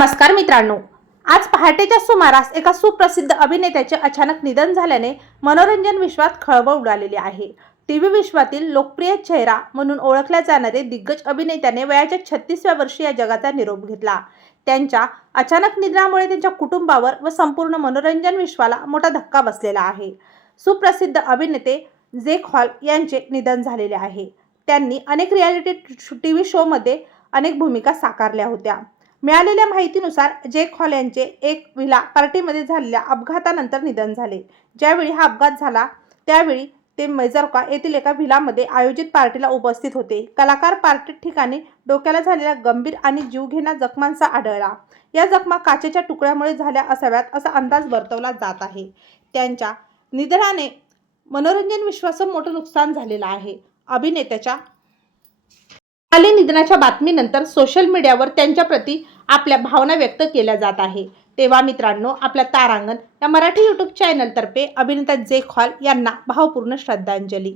नमस्कार मित्रांनो, आज पहाटेच्या सुमारास एका सुप्रसिद्ध अभिनेत्याचे अचानक निधन झाल्याने मनोरंजन विश्वात खळबळ उडालेली आहे. टीव्ही विश्वातील लोकप्रिय चेहरा म्हणून ओळखल्या जाणारे दिग्गज अभिनेत्याने वयाच्या 36व्या वर्षी या जगाचा निरोप घेतला. त्यांच्या अचानक निधनामुळे त्यांच्या कुटुंबावर व संपूर्ण मनोरंजन विश्वाला मोठा धक्का बसलेला आहे. सुप्रसिद्ध अभिनेते जेक हॉल यांचे निधन झालेले आहे. त्यांनी अनेक रियालिटी टीव्ही शोमध्ये अनेक भूमिका साकारल्या होत्या. मिळालेल्या माहितीनुसार जेक हॉल यांचे एक व्हिला पार्टीमध्ये झालेल्या अपघातानंतर निधन झाले. ज्यावेळी हा अपघात झाला त्यावेळी ते मेजॉर्का येथील एका व्हिलामध्ये आयोजित पार्टीला उपस्थित होते. कलाकार पार्टी ठिकाणी डोक्याला झालेल्या गंभीर आणि जीवघेण्या जखमांचा आढळला. या जखमा काचेच्या तुकड्यामुळे झाल्या असाव्यात असा अंदाज वर्तवला जात आहे. त्यांच्या निधनाने मनोरंजन विश्वाचं मोठं नुकसान झालेलं आहे. अभिनेत्याच्या अकाली निधनाच्या बातमीनंतर सोशल मीडियावर त्यांच्याप्रती आपल्या भावना व्यक्त केल्या जात आहे. तेव्हा मित्रांनो, आपल्या तारांगण या मराठी यूट्यूब चॅनलतर्फे अभिनेता जेक हॉल यांना भावपूर्ण श्रद्धांजली.